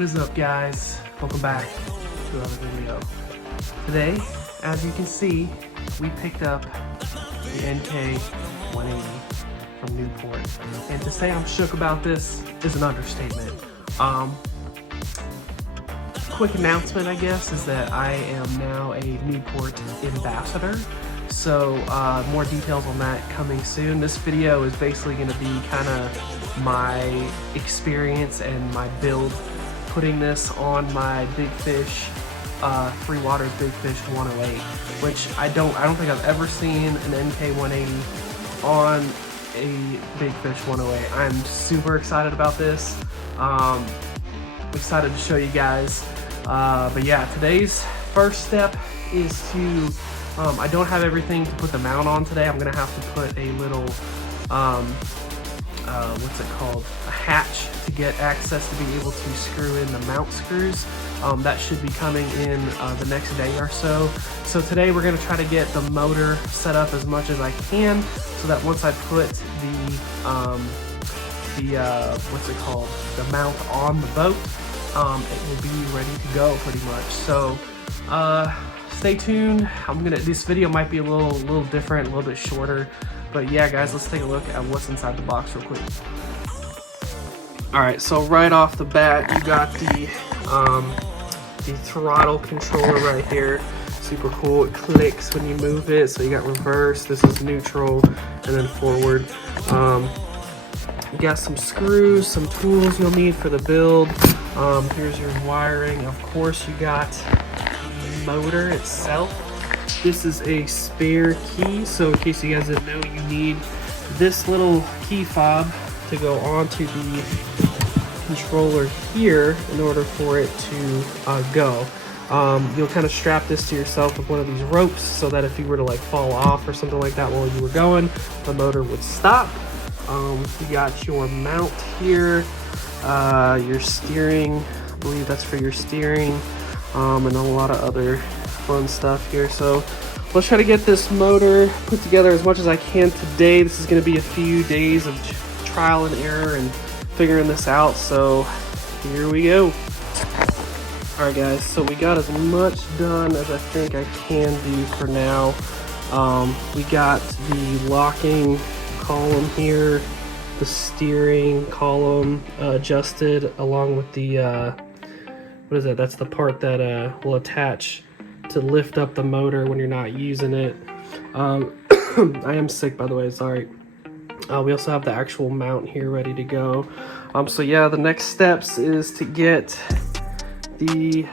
What is up, guys? Welcome back to another video. Today, as you can see, we picked up the NK180 from Newport. And to say I'm shook about this is an understatement. Quick announcement, I guess, is that I am now a Newport ambassador. So more details on that coming soon. This video is basically going to be kind of my experience and my build, putting this on my BigFish 3waters BigFish 108, which I don't think I've ever seen an NK180 on a BigFish 108. I'm super excited about this. Excited to show you guys. But yeah, today's first step is to I don't have everything to put the mount on today. I'm gonna have to put a little what's it called, a hatch to get access to be able to screw in the mount screws. That should be coming in the next day or so. So today we're gonna try to get the motor set up as much as I can, so that once I put the what's it called, the mount on the boat, it will be ready to go pretty much. So stay tuned. This video might be a little different, a little bit shorter, but yeah, guys, let's take a look at what's inside the box real quick. All right, so right off the bat, you got the throttle controller right here. Super cool. It clicks when you move it. So you got reverse. This is neutral, and then forward. You got some screws, some tools you'll need for the build. Here's your wiring. Of course, you got the motor itself. This is a spare key, so in case you guys didn't know, you need this little key fob to go onto the controller here in order for it to go. You'll kind of strap this to yourself with one of these ropes so that if you were to like fall off or something like that while you were going, the motor would stop. You got your mount here, your steering, I believe that's for your steering, and a lot of other fun stuff here. So let's try to get this motor put together as much as I can today. This is going to be a few days of trial and error and figuring this out, so here we go. Alright guys, so we got as much done as I think I can do for now. We got the locking column here, the steering column adjusted, along with the what is that? That's the part that will attach to lift up the motor when you're not using it. I am sick, by the way, sorry. We also have the actual mount here ready to go. So yeah, the next steps is to get the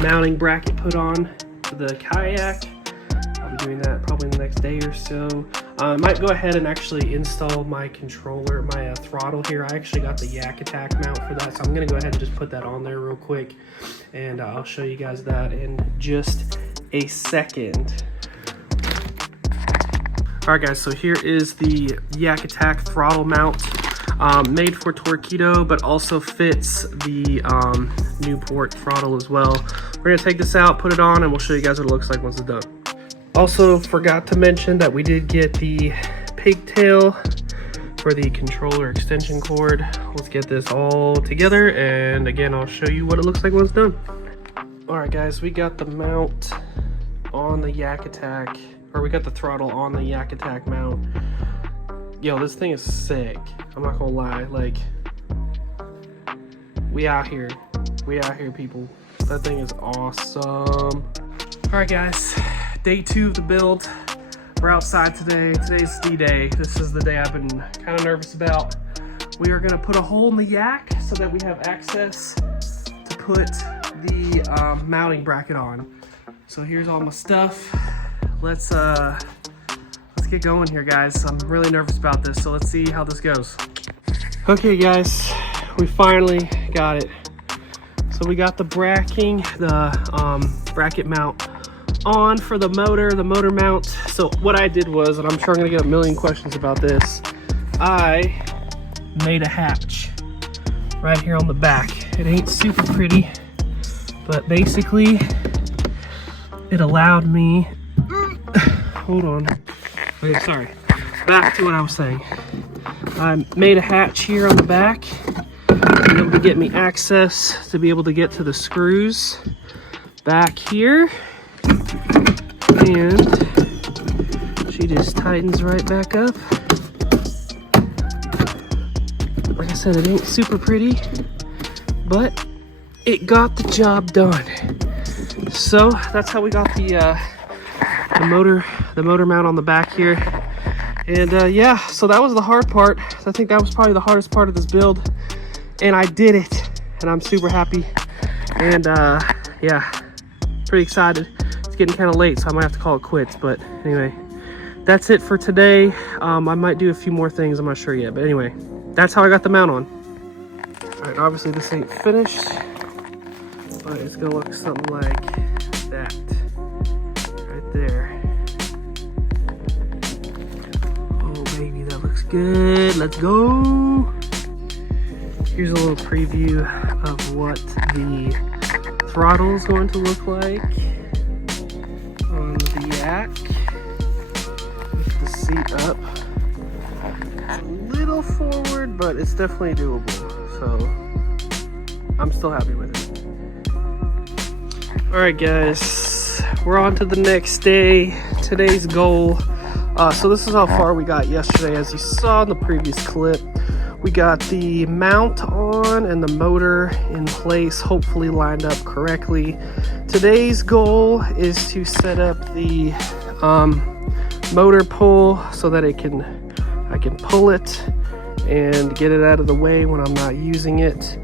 mounting bracket put on to the kayak. I'll be doing that probably in the next day or so. I might go ahead and actually install my controller, my throttle here. I actually got the Yak Attack mount for that, so I'm gonna go ahead and just put that on there real quick, and I'll show you guys that in just a second. Alright guys, so here is the Yak Attack throttle mount, made for Torpedo, but also fits the Newport throttle as well. We're gonna take this out, put it on, and we'll show you guys what it looks like once it's done. Also forgot to mention that we did get the pigtail for the controller extension cord. Let's get this all together, and again, I'll show you what it looks like when it's done. Alright guys, we got the mount on the Yak Attack, or we got the throttle on the Yak Attack mount. Yo, this thing is sick. I'm not gonna lie, like, we out here people. That thing is awesome. Alright guys, day 2 of the build. We're outside today. Today's the day. This is the day I've been kind of nervous about. We are gonna put a hole in the yak so that we have access to put the mounting bracket on. So here's all my stuff. Let's get going here, guys. I'm really nervous about this, so let's see how this goes. Okay guys, we finally got it. So we got the bracking, the bracket mount on for the motor mount. So what I did was, and I'm sure I'm gonna get a million questions about this, I made a hatch right here on the back. It ain't super pretty, but basically it allowed me, hold on, okay, sorry, back to what I was saying. I made a hatch here on the back to be able to get me access to be able to get to the screws back here. And she just tightens right back up. Like I said, it ain't super pretty, but it got the job done. So that's how we got the motor mount on the back here. And yeah, so that was the hard part. I think that was probably the hardest part of this build, and I did it, and I'm super happy. And yeah, pretty excited. It's getting kind of late, so I might have to call it quits. But anyway, that's it for today. I might do a few more things, I'm not sure yet, but anyway, that's how I got the mount on. All right, obviously this ain't finished, but it's gonna look something like that right there. Oh baby, that looks good. Let's go. Here's a little preview of what the throttle is going to look like on the yak. Lift the seat up. It's a little forward, but it's definitely doable. So I'm still happy with it. All right, guys, we're on to the next day. Today's goal. So this is how far we got yesterday. As you saw in the previous clip, we got the mount on and the motor in place, hopefully lined up correctly. Today's goal is to set up the motor pull so that I can pull it and get it out of the way when I'm not using it.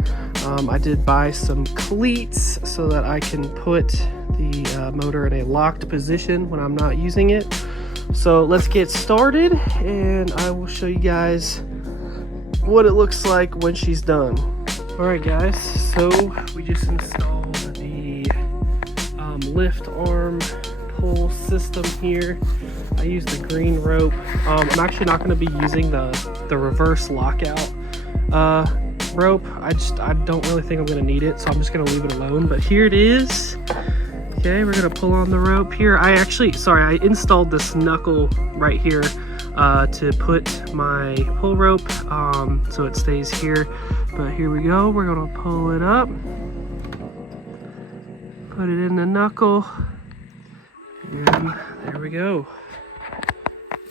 I did buy some cleats so that I can put the motor in a locked position when I'm not using it. So let's get started, and I will show you guys what it looks like when she's done. All right, guys, so we just installed the lift arm pull system here. I used the green rope. I'm actually not going to be using the reverse lockout rope. I don't really think I'm going to need it, so I'm just going to leave it alone. But here it is. Okay, we're going to pull on the rope here. I installed this knuckle right here to put my pull rope so it stays here. But here we go. We're going to pull it up, put it in the knuckle, and there we go.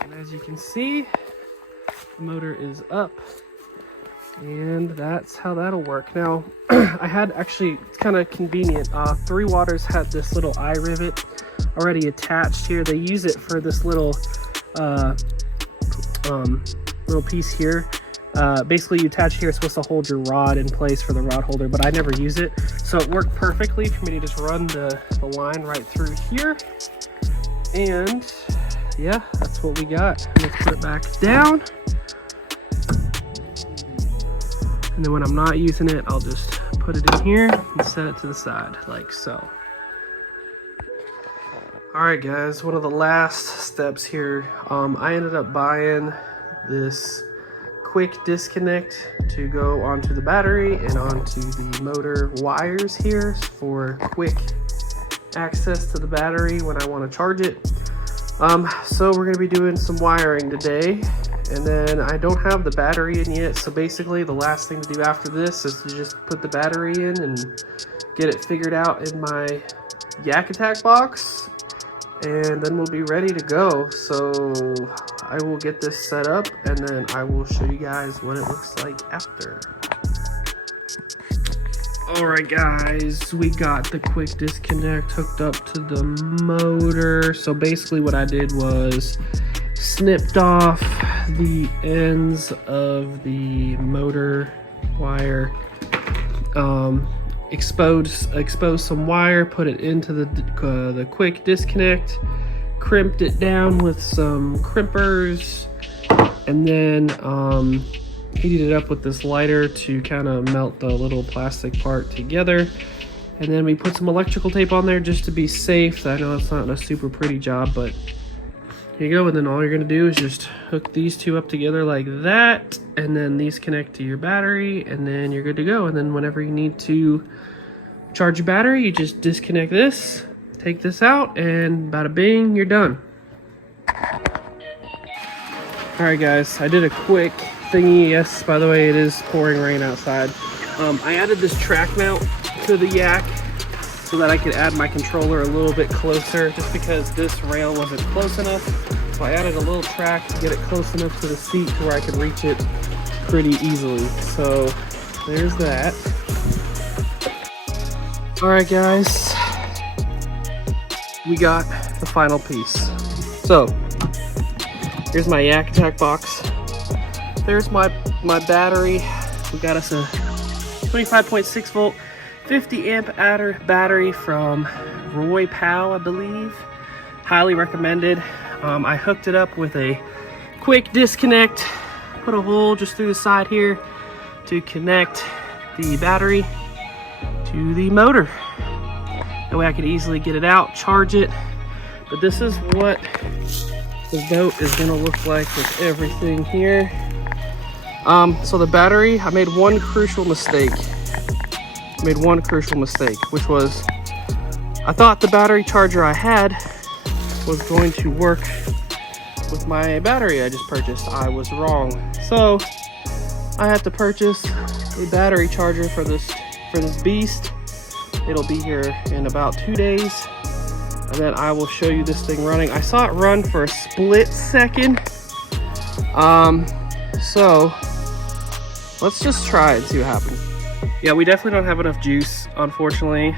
And as you can see, the motor is up, and that's how that'll work. Now, I had actually, it's kind of convenient. 3waters had this little eye rivet already attached here. They use it for this little piece here. Basically, you attach here, it's supposed to hold your rod in place for the rod holder, but I never use it. So it worked perfectly for me to just run the line right through here. And yeah, that's what we got. Let's put it back down. And then when I'm not using it, I'll just put it in here and set it to the side like so. All right, guys, one of the last steps here. I ended up buying this quick disconnect to go onto the battery and onto the motor wires here for quick access to the battery when I want to charge it. So we're going to be doing some wiring today, and then I don't have the battery in yet, so basically the last thing to do after this is to just put the battery in and get it figured out in my yak attack box, and then we'll be ready to go. So I will get this set up, and then I will show you guys what it looks like after. Alright guys, we got the quick disconnect hooked up to the motor. So basically what I did was snipped off the ends of the motor wire, exposed some wire, put it into the quick disconnect, crimped it down with some crimpers, and then heated it up with this lighter to kind of melt the little plastic part together. And then we put some electrical tape on there just to be safe. I know it's not a super pretty job, but here you go. And then all you're gonna do is just hook these two up together like that, and then these connect to your battery, and then you're good to go. And then whenever you need to charge your battery, you just disconnect this, take this out, and bada bing, you're done. All right guys, I did a quick thingy. Yes, by the way, it is pouring rain outside. I added this track mount to the yak so that I could add my controller a little bit closer, just because this rail wasn't close enough. So I added a little track to get it close enough to the seat to where I could reach it pretty easily. So there's that. All right, guys, we got the final piece. So here's my yak attack box. There's my battery. We got us a 25.6 volt 50 amp battery from Roy Powell, I believe. Highly recommended. I hooked it up with a quick disconnect, put a hole just through the side here to connect the battery to the motor. That way I can easily get it out, charge it. But this is what the boat is gonna look like with everything here. So the battery, I made one crucial mistake. Which was, I thought the battery charger I had was going to work with my battery I just purchased. I was wrong. So I had to purchase a battery charger for this beast. It'll be here in about 2 days, and then I will show you this thing running. I saw it run for a split second. So let's just try and see what happens. Yeah, we definitely don't have enough juice, unfortunately.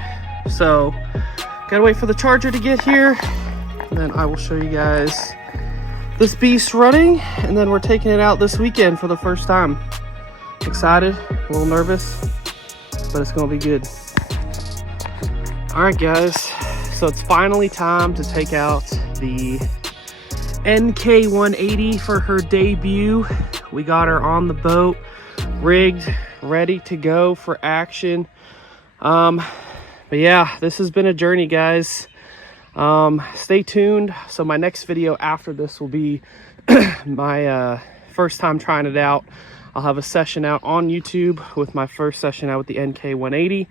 So gotta wait for the charger to get here, and then I will show you guys this beast running, and then we're taking it out this weekend for the first time. Excited, a little nervous, but it's gonna be good. All right, guys, so it's finally time to take out the NK180 for her debut. We got her on the boat, rigged, ready to go for action. But yeah, this has been a journey, guys. Stay tuned. So my next video after this will be my first time trying it out. I'll have a session out on YouTube with my first session out with the NK180.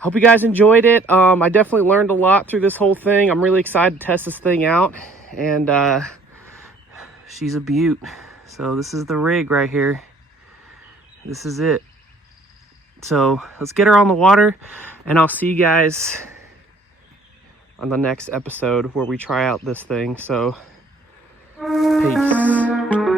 Hope you guys enjoyed it. I definitely learned a lot through this whole thing. I'm really excited to test this thing out, and she's a beaut. So this is the rig right here. This is it. So let's get her on the water, and I'll see you guys on the next episode where we try out this thing. So peace.